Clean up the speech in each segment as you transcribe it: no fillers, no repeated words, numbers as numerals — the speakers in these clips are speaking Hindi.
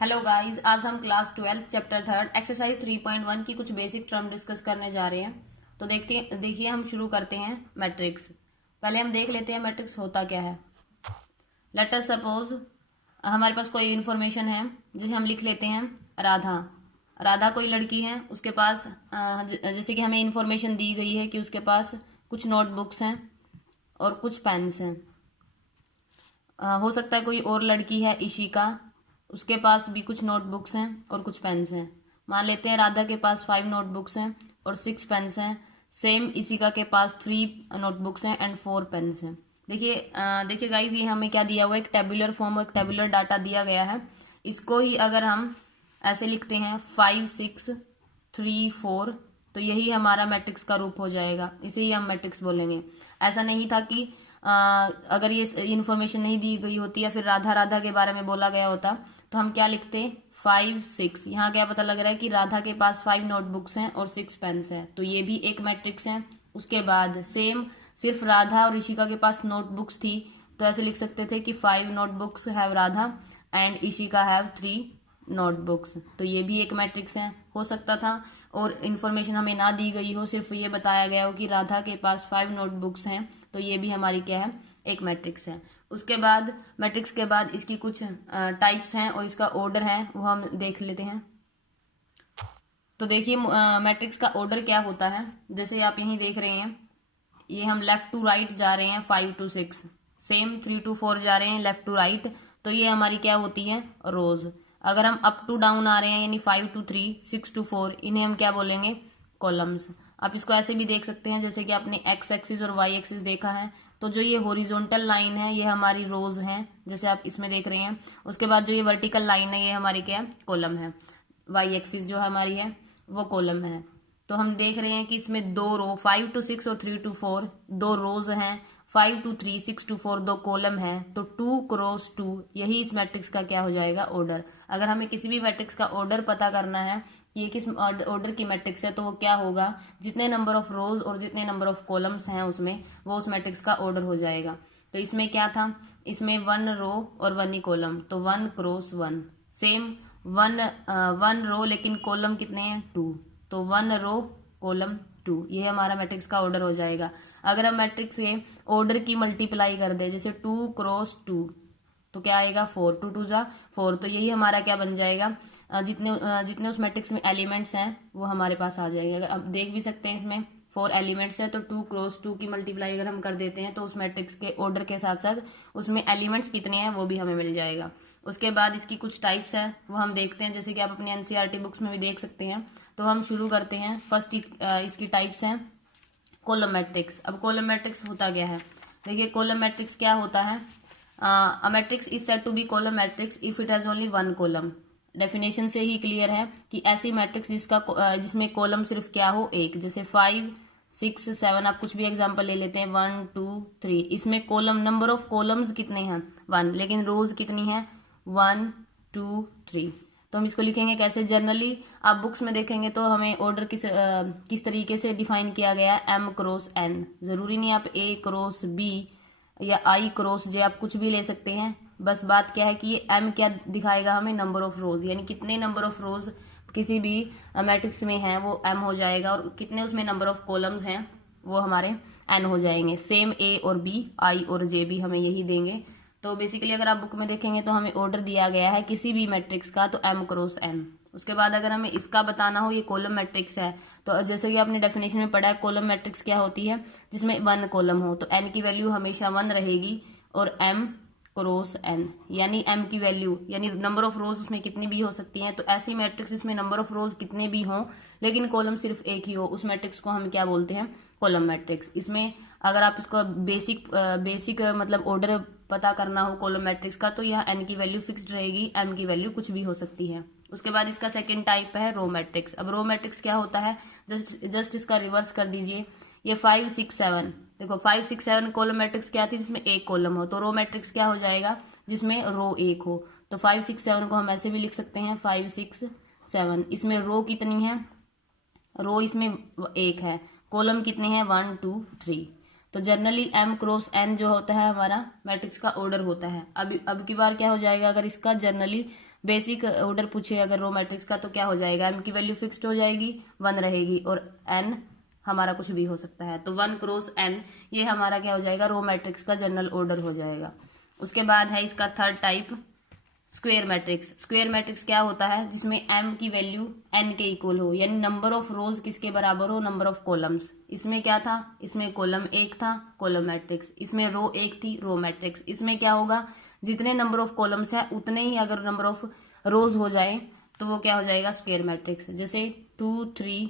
हेलो गाइस, आज हम क्लास 12 चैप्टर 3 एक्सरसाइज 3.1 की कुछ बेसिक टर्म डिस्कस करने जा रहे हैं। तो देखिए हम शुरू करते हैं मैट्रिक्स। पहले हम देख लेते हैं मैट्रिक्स होता क्या है। लेट अस सपोज हमारे पास कोई इन्फॉर्मेशन है, जिसे हम लिख लेते हैं राधा। राधा कोई लड़की है, उसके पास जैसे कि हमें इन्फॉर्मेशन दी गई है कि उसके पास कुछ नोटबुक्स हैं और कुछ पेन्स हैं। हो सकता है कोई और लड़की है इशिका, उसके पास भी कुछ नोटबुक्स हैं और कुछ पेन्स हैं। मान लेते हैं राधा के पास 5 नोटबुक्स हैं और 6 पेन्स हैं। सेम इशिका के पास 3 नोटबुक्स हैं एंड 4 पेन्स हैं। देखिए गाइज, ये हमें क्या दिया हुआ है, एक टेबुलर फॉर्म, एक टेबुलर डाटा दिया गया है। इसको ही अगर हम ऐसे लिखते हैं 5 6 3 4, तो यही हमारा मैट्रिक्स का रूप हो जाएगा। इसे ही हम मैट्रिक्स बोलेंगे। ऐसा नहीं था कि अगर ये इन्फॉर्मेशन नहीं दी गई होती या फिर राधा राधा के बारे में बोला गया होता तो हम क्या लिखते 5 6। यहाँ क्या पता लग रहा है कि राधा के पास 5 नोटबुक्स हैं और 6 पेन्स हैं, तो ये भी एक मैट्रिक्स है। उसके बाद सेम सिर्फ राधा और ऋषिका के पास नोटबुक्स थी, तो ऐसे लिख सकते थे कि 5 notebooks have Radha and Rishika have 3 notebooks. तो ये भी एक मैट्रिक्स है, हो सकता था। और इन्फॉर्मेशन हमें ना दी गई हो, सिर्फ ये बताया गया हो कि राधा के पास 5 नोटबुक्स हैं, तो ये भी हमारी क्या है, एक मैट्रिक्स है। उसके बाद मैट्रिक्स के बाद इसकी कुछ टाइप्स हैं और इसका ऑर्डर है, वो हम देख लेते हैं। तो देखिए मैट्रिक्स का ऑर्डर क्या होता है। जैसे आप यहीं देख रहे हैं, ये हम लेफ्ट टू राइट जा रहे हैं 5 to 6, सेम 3 to 4 जा रहे हैं लेफ्ट टू राइट, तो ये हमारी क्या होती है, रोज। अगर हम अप टू डाउन आ रहे हैं यानी 5 to 3 6 to 4, इन्हें हम क्या बोलेंगे, कॉलम्स। आप इसको ऐसे भी देख सकते हैं जैसे कि आपने एक्स एक्सिस और वाई एक्सिस देखा है, तो जो ये हॉरिजॉन्टल लाइन है ये हमारी रोज है, जैसे आप इसमें देख रहे हैं। उसके बाद जो ये वर्टिकल लाइन है ये हमारी क्या है, कॉलम है। वाई एक्सिस जो हमारी है वो कॉलम है। तो हम देख रहे हैं कि इसमें 2 रो 5 to 6 और 3 to 4 2 रोज हैं, 5 to 3 6 to 4 2 कॉलम है, तो 2 क्रॉस 2 यही इस मैट्रिक्स का क्या हो जाएगा, ऑर्डर। अगर हमें किसी भी मैट्रिक्स का ऑर्डर पता करना है, ये किस ऑर्डर की मैट्रिक्स है, तो वो क्या होगा, जितने नंबर ऑफ रोज और जितने नंबर ऑफ कॉलम्स हैं उसमें, वो उस मैट्रिक्स का ऑर्डर हो जाएगा। तो इसमें क्या था, इसमें 1 रो और 1 ही कॉलम, तो 1 क्रॉस 1। सेम 1 रो लेकिन कॉलम कितने हैं, 2, तो 1 रो कॉलम 2, ये हमारा मैट्रिक्स का ऑर्डर हो जाएगा। अगर हम मैट्रिक्स के ऑर्डर की मल्टीप्लाई कर दे, जैसे 2 क्रॉस 2, तो क्या आएगा, 4, 2 2 जा 4, तो यही हमारा क्या बन जाएगा, जितने उस मैट्रिक्स में एलिमेंट्स हैं वो हमारे पास आ जाएंगे। अब देख भी सकते हैं इसमें 4 एलिमेंट्स है, तो 2 क्रॉस 2 की मल्टीप्लाई अगर हम कर देते हैं तो उस मैट्रिक्स के ऑर्डर के साथ साथ उसमें एलिमेंट्स कितने हैं वो भी हमें मिल जाएगा। उसके बाद इसकी कुछ टाइप्स हैं वो हम देखते हैं, जैसे कि आप अपनी एनसीईआरटी बुक्स में भी देख सकते हैं। तो हम शुरू करते हैं। फर्स्ट इसकी टाइप्स हैं कॉलम मैट्रिक्स। अब कॉलम मैट्रिक्स होता क्या है, देखिए कॉलम मैट्रिक्स क्या होता है। A matrix is said to be column matrix if it has only 1 column. Definition से ही क्लियर है कि ऐसी मैट्रिक्स जिसमें कॉलम सिर्फ क्या हो, एक। जैसे 5 6 7, आप कुछ भी एग्जांपल ले लेते हैं, 1 2 3, इसमें कॉलम नंबर ऑफ कॉलम्स कितने हैं, 1, लेकिन रोज कितनी है, 1 2 3। तो हम इसको लिखेंगे कैसे, जनरली आप बुक्स में देखेंगे तो हमें ऑर्डर किस तरीके से डिफाइन किया गया है, m क्रॉस n। जरूरी नहीं आप a क्रॉस b या i क्रॉस j, आप कुछ भी ले सकते हैं। बस बात क्या है कि ये m क्या दिखाएगा हमें, नंबर ऑफ रोज, यानी कितने नंबर ऑफ रोज किसी भी मैट्रिक्स में है वो m हो जाएगा, और कितने उसमें नंबर ऑफ कॉलम्स हैं वो हमारे n हो जाएंगे। सेम a और b, i और j भी हमें यही देंगे। तो बेसिकली अगर आप बुक में देखेंगे तो हमें ऑर्डर दिया गया है किसी भी मैट्रिक्स का, तो m क्रॉस n। उसके बाद अगर हमें इसका बताना हो, ये कॉलम मैट्रिक्स है, तो जैसे कि आपने डेफिनेशन में पढ़ा है, कॉलम मैट्रिक्स क्या होती है, जिसमें 1 कॉलम हो, तो n की वैल्यू हमेशा 1 रहेगी, और m क्रॉस n यानी m की वैल्यू यानी नंबर ऑफ रोज उसमें कितनी भी हो सकती हैं। तो ऐसी मैट्रिक्स जिसमें नंबर ऑफ रोज कितने भी हों लेकिन कॉलम सिर्फ एक ही हो, उस मैट्रिक्स को हम क्या बोलते हैं, कॉलम मैट्रिक्स। इसमें अगर आप इसको बेसिक मतलब ऑर्डर पता करना हो कॉलम मैट्रिक्स का, तो यह n की वैल्यू फिक्स्ड रहेगी, m की वैल्यू कुछ भी हो सकती है। उसके बाद इसका सेकंड टाइप है रो मैट्रिक्स। अब रो मैट्रिक्स क्या होता है, जस्ट इसका रिवर्स कर दीजिए। ये 5 6 7, देखो 5 6 7 कॉलम मैट्रिक्स क्या थी, जिसमें एक कॉलम हो, तो रो मैट्रिक्स क्या हो जाएगा, जिसमें रो एक हो। तो 5 6 7 को हम ऐसे भी लिख सकते हैं, 5 6 7। इसमें रो कितनी है, रो इसमें एक है, कॉलम कितने हैं, 1 2 3। तो जनरली m क्रॉस n जो होता है हमारा मैट्रिक्स का ऑर्डर होता है। अब की बार क्या हो जाएगा, अगर इसका जनरली बेसिक ऑर्डर पूछे अगर रो मैट्रिक्स का तो क्या हो जाएगा, m की वैल्यू फिक्स्ड हो जाएगी, 1 रहेगी, और n हमारा कुछ भी हो सकता है। तो 1 क्रॉस n ये हमारा क्या हो जाएगा, रो मैट्रिक्स का जनरल ऑर्डर हो जाएगा। उसके बाद है इसका third type square matrix. Square matrix क्या होता है, जिसमें m की वैल्यू n के इक्वल हो, यानी नंबर ऑफ रोज किसके बराबर हो, नंबर ऑफ कॉलम्स। इसमें क्या था, इसमें कॉलम 1 था, कॉलम मैट्रिक्स। इसमें रो 1 थी, रो मैट्रिक्स। इसमें क्या होगा, जितने नंबर ऑफ कॉलम्स है उतने ही अगर नंबर ऑफ रोज हो जाए तो वो क्या हो जाएगा, स्क्वायर मैट्रिक्स। जैसे 2 3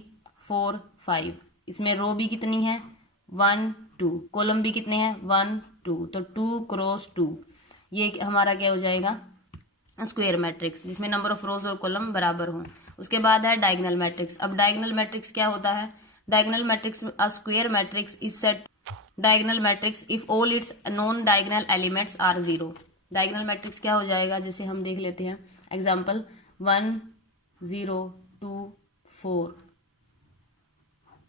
4 5, इसमें रो भी कितनी है, 1 2, कॉलम भी कितने हैं, 1 2, तो 2 क्रॉस 2 ये हमारा क्या हो जाएगा, स्क्वायर मैट्रिक्स, जिसमें नंबर ऑफ रोज और कॉलम बराबर हों। उसके बाद है डायगोनल मैट्रिक्स। अब डायगोनल मैट्रिक्स क्या होता है, diagonal matrix a square matrix is said diagonal matrix if all its non diagonal elements are 0। Diagonal matrix क्या हो जाएगा, जैसे हम देख लेते हैं एग्जांपल 1 0 2 4,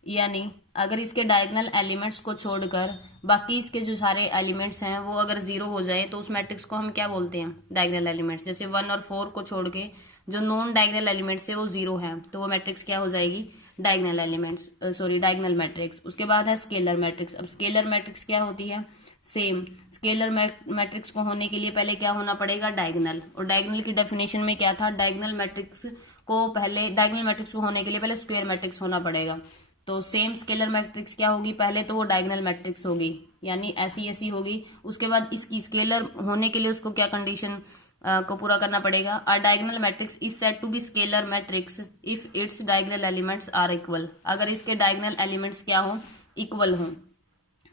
यानी अगर इसके डायगोनल एलिमेंट्स को छोड़कर बाकी इसके जो सारे एलिमेंट्स हैं वो अगर 0 हो जाए तो उस मैट्रिक्स को हम क्या बोलते हैं, डायगोनल एलिमेंट्स। जैसे 1 और 4 को छोड़ के जो नॉन डायगोनल एलिमेंट्स है वो 0 हैं, तो वो मैट्रिक्स क्या हो जाएगी, डायगोनल एलिमेंट्स, डायगोनल मैट्रिक्स। उसके बाद है स्केलर मैट्रिक्स। अब स्केलर मैट्रिक्स क्या होती है, सेम स्केलर मैट्रिक्स को होने के लिए पहले क्या होना पड़ेगा, डायगोनल। और डायगोनल की डेफिनेशन में क्या था, डायगोनल मैट्रिक्स को होने के लिए पहले स्क्वायर मैट्रिक्स होना पड़ेगा। तो सेम स्केलर मैट्रिक्स क्या होगी, पहले तो वो डायगोनल मैट्रिक्स होगी, यानी ऐसी होगी। उसके बाद इसकी स्केलर होने के लिए उसको क्या कंडीशन को पूरा करना पड़ेगा, a diagonal matrix is said to be scalar matrix if its diagonal elements are equal. अगर इसके डायगोनल एलिमेंट्स क्या हो, इक्वल हो।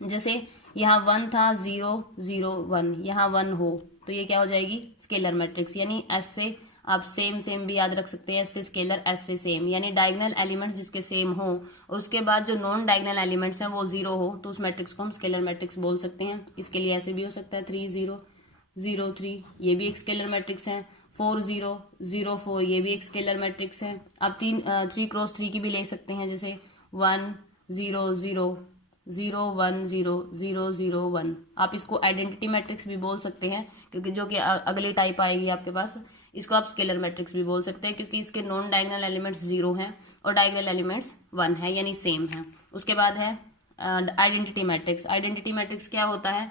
जैसे यहाँ 1 था, 0 0 1, यहाँ 1 हो, तो ये क्या हो जाएगी, स्केलर मैट्रिक्स। यानी एस से आप सेम भी याद रख सकते हैं, एस से स्केलर, एस से सेम, यानी डायगोनल एलिमेंट्स जिसके सेम हो और उसके बाद जो नॉन डायगोनल एलिमेंट्स हैं वो 0 हो, तो उस मैट्रिक्स को हम स्केलर मैट्रिक्स बोल सकते हैं। इसके लिए ऐसे भी हो सकता है 3 0 0 3, ये भी एक स्केलर मैट्रिक्स है। 4 0 0 4, ये भी एक स्केलर मैट्रिक्स है। आप 3 क्रॉस 3 की भी ले सकते हैं, जैसे 1 0 0 0 1 0 0 0 1। आप इसको आइडेंटिटी मैट्रिक्स भी बोल सकते हैं, क्योंकि जो कि अगली टाइप आएगी आपके पास, इसको आप स्केलर मैट्रिक्स भी बोल सकते हैं, क्योंकि इसके नॉन डायगोनल एलिमेंट्स 0 हैं और डायगोनल एलिमेंट्स 1 है, यानी सेम है। उसके बाद है आइडेंटिटी मैट्रिक्स। आइडेंटिटी मैट्रिक्स क्या होता है,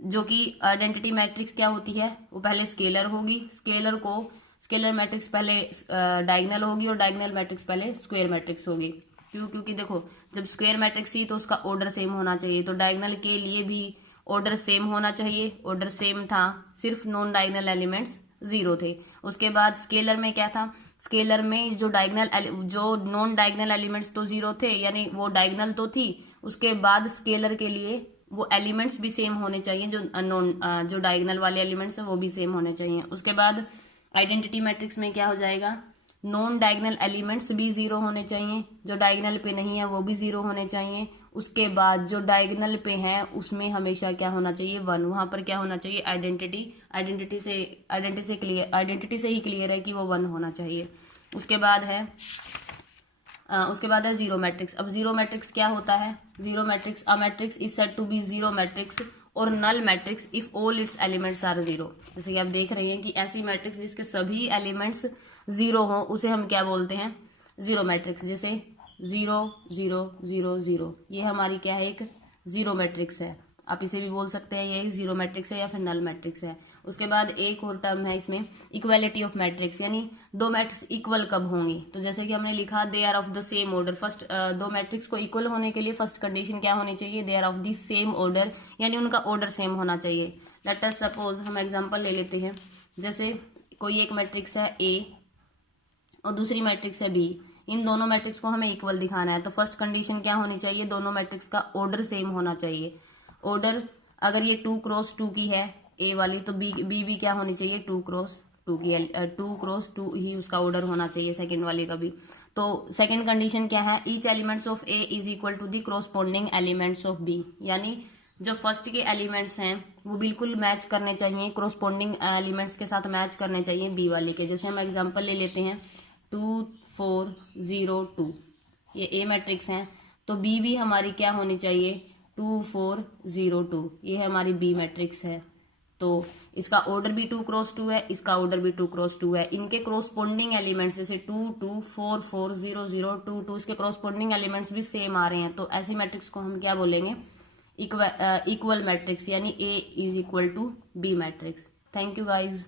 जो कि आइडेंटिटी मैट्रिक्स क्या होती है, वो पहले स्केलर होगी, स्केलर मैट्रिक्स पहले डायगोनल होगी और डायगोनल मैट्रिक्स पहले स्क्वायर मैट्रिक्स होगी। क्योंकि देखो जब स्क्वायर मैट्रिक्स थी तो उसका ऑर्डर सेम होना चाहिए, तो डायगोनल के लिए भी ऑर्डर सेम होना चाहिए। ऑर्डर सेम था, सिर्फ नॉन डायगोनल एलिमेंट्स 0 थे। उसके बाद स्केलर में क्या था, स्केलर में जो नॉन डायगोनल एलिमेंट्स तो 0 थे, यानी वो डायगोनल तो थी। उसके बाद स्केलर के लिए वो एलिमेंट्स भी सेम होने चाहिए, जो डायगोनल वाले एलिमेंट्स हैं वो भी सेम होने चाहिए। उसके बाद आइडेंटिटी मैट्रिक्स में क्या हो जाएगा, नॉन डायगोनल एलिमेंट्स भी 0 होने चाहिए, जो डायगोनल पे नहीं है वो भी 0 होने चाहिए। उसके बाद जो डायगोनल पे है उसमें हमेशा क्या होना चाहिए, 1। वहां पर क्या होना चाहिए, आइडेंटिटी से ही क्लियर है कि वो 1 होना चाहिए। उसके बाद है जीरो मैट्रिक्स। अब जीरो मैट्रिक्स क्या होता है, zero matrix, a matrix is said to be zero matrix और null matrix if all its elements are 0। जैसे कि आप देख रहे हैं कि ऐसी मैट्रिक्स जिसके सभी एलिमेंट्स 0 हो उसे हम क्या बोलते हैं, जीरो मैट्रिक्स। जैसे 0 0 0 0, ये हमारी क्या है, एक जीरो मैट्रिक्स है। आप इसे भी बोल सकते हैं ये जीरो मैट्रिक्स है या फिर नल मैट्रिक्स है। उसके बाद एक और टर्म है इसमें, इक्वालिटी ऑफ मैट्रिक्स, यानी दो मैट्रिक्स इक्वल कब होंगी। तो जैसे कि हमने लिखा they are of the same order. First दो मैट्रिक्स को इक्वल होने के लिए फर्स्ट कंडीशन क्या होनी चाहिए, they are of the same order, यानी उनका ऑर्डर सेम होना चाहिए। लेट अस सपोज, हम एग्जांपल ले लेते हैं, जैसे कोई एक मैट्रिक्स है ए और दूसरी मैट्रिक्स है बी। इन दोनों मैट्रिक्स को हमें इक्वल दिखाना है, तो फर्स्ट कंडीशन क्या होनी चाहिए, दोनों मैट्रिक्स का ऑर्डर सेम होना चाहिए। ऑर्डर अगर ये 2 क्रॉस 2 की है ए वाली, तो बी भी क्या होनी चाहिए, 2 क्रॉस 2 की, 2 क्रॉस 2 ही उसका ऑर्डर होना चाहिए सेकंड वाली का भी। तो सेकंड कंडीशन क्या है, each elements of A is equal to the corresponding elements of B, यानी जो फर्स्ट के एलिमेंट्स हैं वो बिल्कुल मैच करने चाहिए, कॉरस्पॉन्डिंग एलिमेंट्स के साथ मैच करने चाहिए बी वाले के। जैसे हम एग्जांपल ले लेते हैं 2 4 0 2, ये ए मैट्रिक्स है, तो बी भी हमारी क्या होनी चाहिए, 2 4 0 2, ये हमारी बी मैट्रिक्स है। तो इसका ऑर्डर भी 2 क्रॉस 2 है, इसका ऑर्डर भी 2 क्रॉस 2 है। इनके क्रॉसपोंडिंग एलिमेंट्स जैसे 2 2 4 4 0 0 2 2 इसके क्रॉसपोंडिंग एलिमेंट्स भी सेम आ रहे हैं। तो ऐसी मैट्रिक्स को हम क्या बोलेंगे? इक्वल मैट्रिक्स, यानी A is equal to B matrix. Thank you guys.